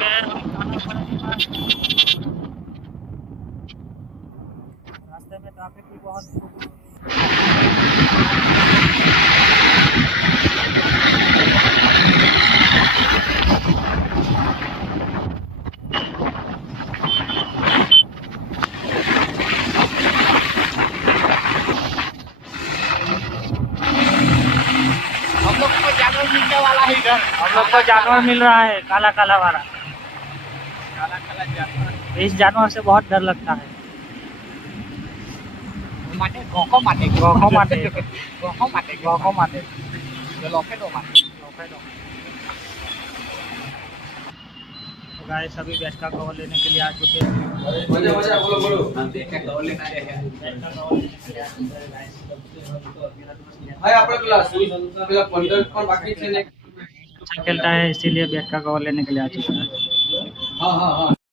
चुके हैं रास्ते में ट्रैफिक भी बहुत हम लोग को जानवर मिलने वाला है इधर। हम लोग को जानवर मिल रहा है, काला काला वाला। काला काला जानवर इस जानवर से बहुत डर लगता है। माटे गोको माटे गोको माटे गोको माटे गोको माटे लोके दो माटे। तो गाइस अभी बैट का कवर लेने के लिए आ चुके हैं। मजा मजा बोलो बोलो देख के कवर लेना है। बैट का कवर लेने के लिए आ चुके हैं गाइस। भाई આપણે પેલા પેલા 15 પણ બાકી છે ને अच्छा खेलता है इसीलिए बैट का कवर लेने के लिए आ चुका है। हाँ हाँ हाँ